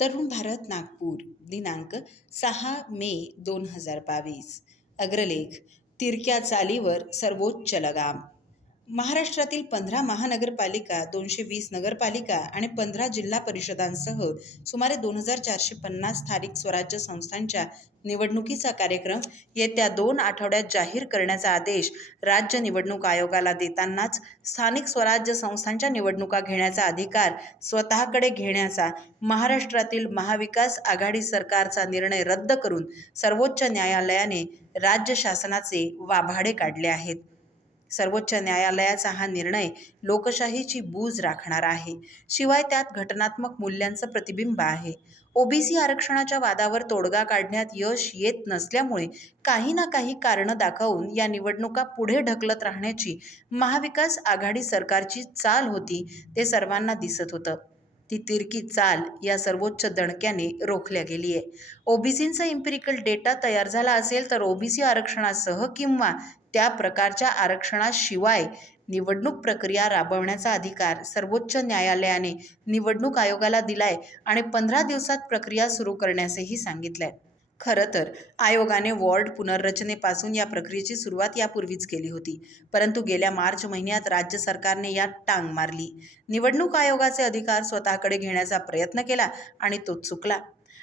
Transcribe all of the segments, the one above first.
तरुण भारत नागपूर दिनांक 6 मे 2022. अग्रलेख. तिरक्या चालीवर सर्वोच्च लगाम. महाराष्ट्रातील 15 महानगरपालिका, 220 नगरपालिका आणि 15 जिल्हा परिषदांसह सुमारे 2450 स्थानिक स्वराज्य संस्थांच्या निवडणुकीचा कार्यक्रम येत्या 2 आठवड्यात जाहीर करण्याचा आदेश राज्य निवडणूक आयोगाला देतानाच स्थानिक स्वराज्य संस्थांच्या निवडणुका घेण्याचा अधिकार स्वतःकडे घेण्याचा महाराष्ट्रातील महाविकास आघाडी सरकारचा निर्णय रद्द करून सर्वोच्च न्यायालयाने राज्य शासनाचे वाभाडे काढले आहेत. सर्वोच्च न्यायालयाचा हा निर्णय लोकशाहीची बूज राखणारा आहे. शिवाय त्यात घटनात्मक मूल्यांचं प्रतिबिंब आहे. ओबीसी आरक्षणाच्या वादावर तोडगा काढण्यात यश येत नसल्यामुळे काही ना काही कारणं दाखवून या निवडणुका पुढे ढकलत राहण्याची महाविकास आघाडी सरकारची चाल होती, ते सर्वांना दिसत होतं. ती तिरकी चाल या सर्वोच्च दणक्याने रोखल्या गेली आहे. ओबीसींचा इम्पिरिकल डेटा तयार झाला असेल तर ओबीसी आरक्षणासह किंवा त्या प्रकारच्या आरक्षणाशिवाय निवडणूक प्रक्रिया राबवण्याचा अधिकार सर्वोच्च न्यायालयाने निवडणूक आयोगाला दिलाय आणि 15 दिवसात प्रक्रिया सुरू करण्यासही सांगितलंय. खरं तर आयोगाने वॉर्ड पुनर्रचनेपासून या प्रक्रियेची सुरुवात यापूर्वीच केली होती, परंतु गेल्या मार्च महिन्यात राज्य सरकारने यात टांग मारली. निवडणूक आयोगाचे अधिकार स्वतःकडे घेण्याचा प्रयत्न केला आणि तो चुकला.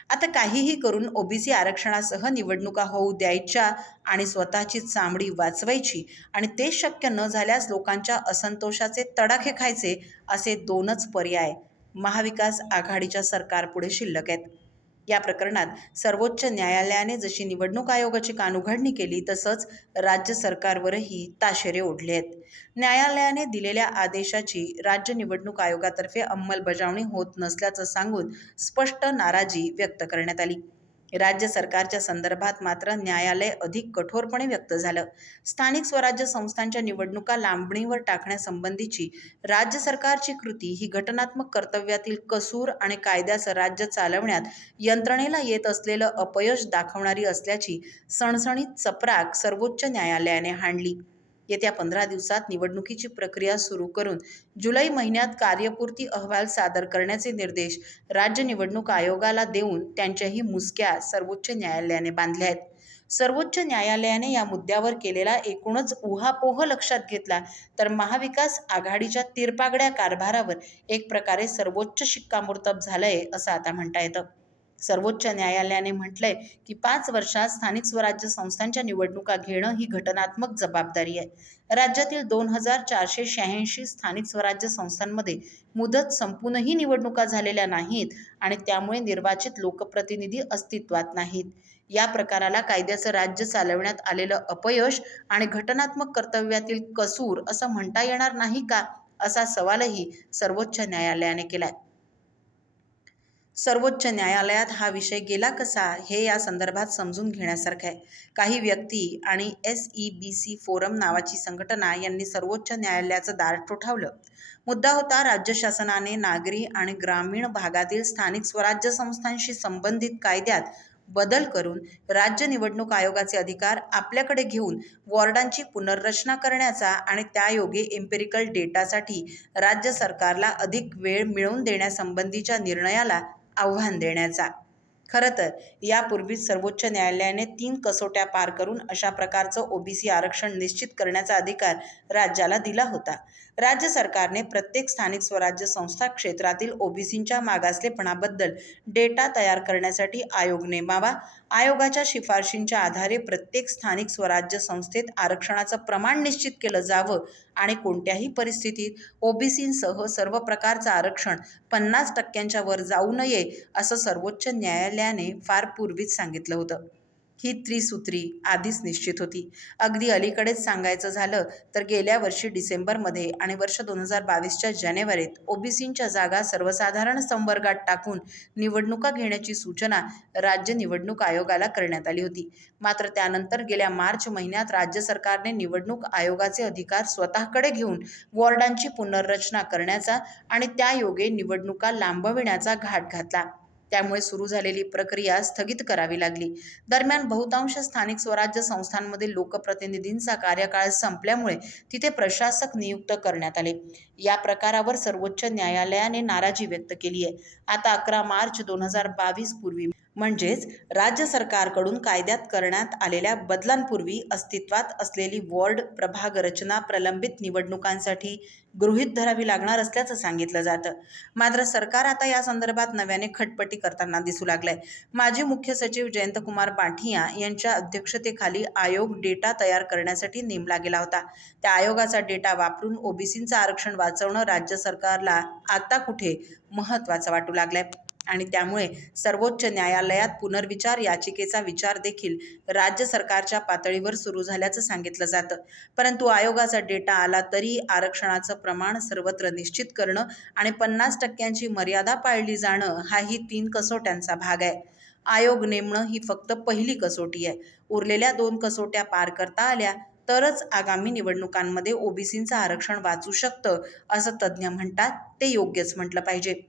आता काहीही करून ओबीसी आरक्षणासह निवडणुका होऊ द्यायच्या आणि स्वतःची चामडी वाचवायची आणि ते शक्य न झाल्यास लोकांच्या असंतोषाचे तडाखे खायचे, असे 2च पर्याय महाविकास आघाडीच्या सरकारपुढे शिल्लक आहेत. या प्रकरणात सर्वोच्च न्यायालयाने जशी निवडणूक आयोगाची कानउघाडणी केली तसंच राज्य सरकारवरही ताशेरे ओढले आहेत. न्यायालयाने दिलेल्या आदेशाची राज्य निवडणूक आयोगातर्फे अंमलबजावणी होत नसल्याचं सांगून स्पष्ट नाराजी व्यक्त करण्यात आली. राज्य सरकारच्या संदर्भात मात्र न्यायालय अधिक कठोरपणे व्यक्त झालं. स्थानिक स्वराज्य संस्थांच्या निवडणुका लांबणीवर टाकण्यासंबंधीची राज्य सरकारची कृती ही घटनात्मक कर्तव्यातील कसूर आणि कायद्याचं राज्य चालवण्यात यंत्रणेला येत असलेलं अपयश दाखवणारी असल्याची सणसणीत चपराक सर्वोच्च न्यायालयाने हाणली. येत्या 15 दिवसात निवडणुकीची प्रक्रिया सुरू करून जुलै महिन्यात कार्यपूर्ती अहवाल सादर करण्याचे निर्देश राज्य निवडणूक आयोगाला देऊन त्यांच्याही मुसक्या सर्वोच्च न्यायालयाने बांधल्या आहेत. सर्वोच्च न्यायालयाने या मुद्द्यावर केलेला एकूणच उहापोह लक्षात घेतला तर महाविकास आघाडीच्या तिरपागड्या कारभारावर एक प्रकारे सर्वोच्च शिक्कामोर्तब झालंय असं आता म्हणता येतं. सर्वोच्च न्यायालयाने म्हटलंय की 5 वर्षात स्थानिक स्वराज्य संस्थांच्या निवडणुका घेणं ही घटनात्मक जबाबदारी आहे. राज्यातील 2486 स्थानिक स्वराज्य संस्थांमध्ये मुदत संपूनही निवडणुका झालेल्या नाहीत आणि त्यामुळे निर्वाचित लोकप्रतिनिधी अस्तित्वात नाहीत. या प्रकाराला कायद्याचं राज्य चालवण्यात आलेलं अपयश आणि घटनात्मक कर्तव्यातील कसूर असं म्हणता येणार नाही का, असा सवालही सर्वोच्च न्यायालयाने केलाय. सर्वोच्च न्यायालयात हा विषय गेला कसा, हे या संदर्भात समजून घेण्यासारखं आहे. काही व्यक्ती आणि SEBC फोरम नावाची संघटना यांनी सर्वोच्च न्यायालयाचं दार ठोठावलं. मुद्दा होता राज्य शासनाने नागरी आणि ग्रामीण भागातील स्थानिक स्वराज्य संस्थांशी संबंधित कायद्यात बदल करून राज्य निवडणूक आयोगाचे अधिकार आपल्याकडे घेऊन वॉर्डांची पुनर्रचना करण्याचा आणि त्यायोगे एम्पिरिकल डेटासाठी राज्य सरकारला अधिक वेळ मिळवून देण्यासंबंधीच्या निर्णयाला आव्हान देण्याचा. खरं तर यापूर्वीच सर्वोच्च न्यायालयाने 3 कसोट्या पार करून अशा प्रकारचं ओबीसी आरक्षण निश्चित करण्याचा अधिकार राज्याला दिला होता. राज्य सरकारने प्रत्येक स्थानिक स्वराज्य संस्था क्षेत्रातील ओबीसींच्या मागासलेपणाबद्दल डेटा तयार करण्यासाठी आयोग नेमावा. आयोगाच्या शिफारशींच्या आधारे प्रत्येक स्थानिक स्वराज्य संस्थेत आरक्षणाचं प्रमाण निश्चित केलं जावं आणि कोणत्याही परिस्थितीत ओबीसींसह सर्व प्रकारचं आरक्षण 50% वर जाऊ नये, असं सर्वोच्च न्यायालयाने फार पूर्वीच सांगितलं होतं. ही त्रिसूत्री आधीच निश्चित होती. अगदी अलीकडेच सांगायचं झालं तर गेल्या वर्षी डिसेंबरमध्ये आणि वर्ष 2022च्या जानेवारीत ओबीसींच्या जागा सर्वसाधारण संवर्गात टाकून निवडणुका घेण्याची सूचना राज्य निवडणूक आयोगाला करण्यात आली होती. मात्र त्यानंतर गेल्या मार्च महिन्यात राज्य सरकारने निवडणूक आयोगाचे अधिकार स्वतःकडे घेऊन वॉर्डांची पुनर्रचना करण्याचा आणि त्यायोगे निवडणुका लांबविण्याचा घाट घातला. त्यामुळे सुरू झालेली प्रक्रिया स्थगित करावी लागली. दरम्यान बहुतांश स्थानिक स्वराज्य संस्थांमधील लोकप्रतिनिधींचा कार्यकाळ संपल्यामुळे तिथे प्रशासक नियुक्त करण्यात आले. या प्रकारावर सर्वोच्च न्यायालयाने नाराजी व्यक्त केली आहे. आता 11 मार्च 2022 पूर्वी म्हणजेच राज्य सरकारकडून कायद्यात करण्यात आलेल्या बदलांपूर्वी अस्तित्वात असलेली वॉर्ड प्रभाग रचना प्रलंबित निवडणुकांसाठी गृहीत धरावी लागणार असल्याचं सांगितलं जातं. मात्र सरकार आता या संदर्भात नव्याने खटपटी करताना दिसू लागलंय. माजी मुख्य सचिव जयंतकुमार पाठिया यांच्या अध्यक्षतेखाली आयोग डेटा तयार करण्यासाठी नेमला गेला होता. त्या आयोगाचा डेटा वापरून ओबीसींचं आरक्षण वाचवणं राज्य सरकारला आता कुठे महत्त्वाचं वाटू लागलंय आणि त्यामुळे सर्वोच्च न्यायालयात पुनर्विचार याचिकेचा विचार देखील राज्य सरकारच्या पातळीवर सुरू झाल्याचं सांगितलं जातं. परंतु आयोगाचा डेटा आला तरी आरक्षणाचं प्रमाण सर्वत्र निश्चित करणं आणि 50% मर्यादा पाळली जाणं हाही 3 कसोट्यांचा भाग आहे. आयोग नेमणं ही फक्त पहिली कसोटी आहे. उरलेल्या 2 कसोट्या पार करता आल्या तरच आगामी निवडणुकांमध्ये ओबीसींचं आरक्षण वाचू शकतं असं तज्ज्ञ म्हणतात. ते योग्यच म्हटलं पाहिजे.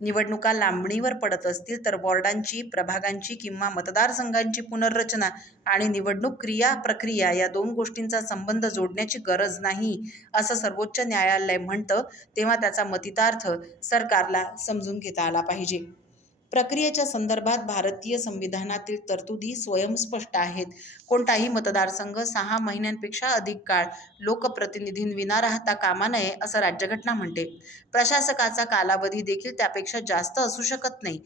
निवडणुका लांबणीवर पडत असतील तर वॉर्डांची, प्रभागांची किंवा मतदारसंघांची पुनर्रचना आणि निवडणूक प्रक्रिया या 2 गोष्टींचा संबंध जोडण्याची गरज नाही असं सर्वोच्च न्यायालय म्हणतं, तेव्हा त्याचा मतितार्थ सरकारला समजून घेता आला पाहिजे. प्रक्रियेच्या संदर्भात भारतीय संविधानातील तरतुदी स्वयंस्पष्ट आहेत. कोणताही मतदारसंघ 6 महिन्यांपेक्षा अधिक काळ लोकप्रतिनिधींविना राहता कामा नये असं राज्यघटना म्हणते. प्रशासकाचा कालावधी देखील त्यापेक्षा जास्त असू शकत नाही.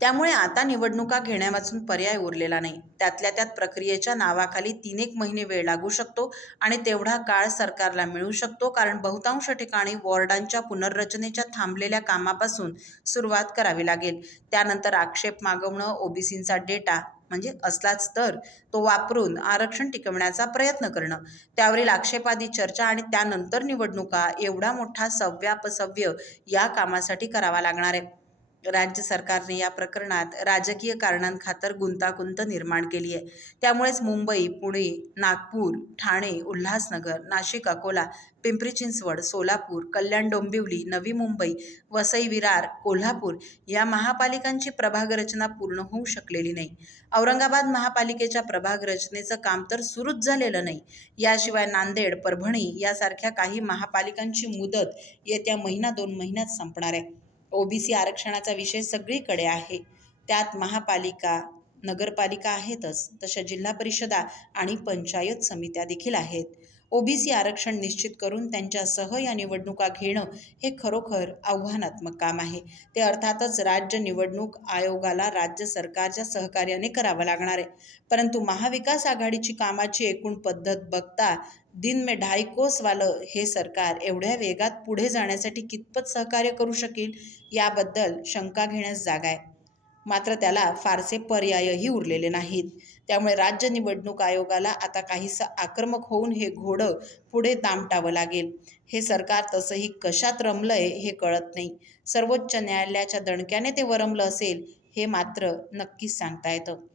त्यामुळे आता निवडणुका घेण्यावाचून पर्याय उरलेला नाही. त्यातल्या त्यात प्रक्रियेच्या नावाखाली 3-1 महिने वेळ लागू शकतो आणि तेवढा काळ सरकारला मिळू शकतो, कारण बहुतांश ठिकाणी वॉर्डांच्या पुनर्रचनेच्या थांबलेल्या कामापासून सुरुवात करावी लागेल. त्यानंतर आक्षेप मागवणं, ओबीसींचा डेटा म्हणजे असलाच तर तो वापरून आरक्षण टिकवण्याचा प्रयत्न करणं, त्यावरील आक्षेपादी चर्चा आणि त्यानंतर निवडणुका, एवढा मोठा सव्यापसव्य या कामासाठी करावा लागणार आहे. राज्य सरकारने या प्रकरणात राजकीय कारणांखातर गुंतागुंत निर्माण केली आहे. त्यामुळेच मुंबई, पुणे, नागपूर, ठाणे, उल्हासनगर, नाशिक, अकोला, पिंपरी चिंचवड, सोलापूर, कल्याण, डोंबिवली, नवी मुंबई, वसई, विरार, कोल्हापूर या महापालिकांची प्रभाग रचना पूर्ण होऊ शकलेली नाही. औरंगाबाद महापालिकेच्या प्रभाग रचनेचं काम तर सुरूच झालेलं नाही. याशिवाय नांदेड, परभणी यासारख्या काही महापालिकांची मुदत येत्या 1-2 महिन्यात संपणार आहे. ओबीसी आरक्षणाचा विषय सगळीकडे आहे. त्यात महापालिका, नगरपालिका आहेतच, तशा जिल्हा परिषदा आणि पंचायत समित्या देखील आहेत. ओबीसी आरक्षण निश्चित करून त्यांच्यासह या निवडणुका घेणं हे खरोखर आव्हानात्मक काम आहे. ते अर्थातच राज्य निवडणूक आयोगाला राज्य सरकारच्या सहकार्याने करावं लागणार आहे. परंतु महाविकास आघाडीची कामाची एकूण पद्धत बघता दिन में ढाई कोसवालं हे सरकार एवढ्या वेगात पुढे जाण्यासाठी कितपत सहकार्य करू शकेल याबद्दल शंका घेण्यास जागा आहे. मात्र त्याला फारसे पर्यायही उरलेले नाहीत. त्यामुळे राज्य निवडणूक आयोगाला आता काहीसं आक्रमक होऊन हे घोडं पुढे दामटावं लागेल. हे सरकार तसंही कशात रमलंय हे कळत नाही. सर्वोच्च न्यायालयाच्या दणक्याने ते वरमलं असेल हे मात्र नक्कीच सांगता येतं.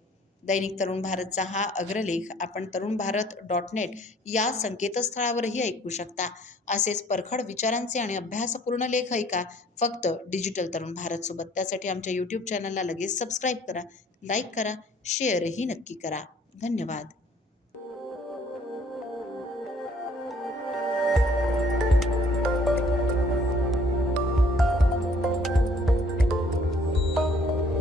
दैनिक तरुण भारतचा हा अग्रलेख आपण तरुणभारत.net या संकेतस्थळावरही ऐकू शकता. असेच परखड विचारांचे आणि अभ्यासपूर्ण लेख ऐका फक्त डिजिटल तरुण भारतसोबत. त्यासाठी आमच्या YouTube चॅनलला लगेच सबस्क्राईब करा, लाईक करा, शेअरही नक्की करा. धन्यवाद.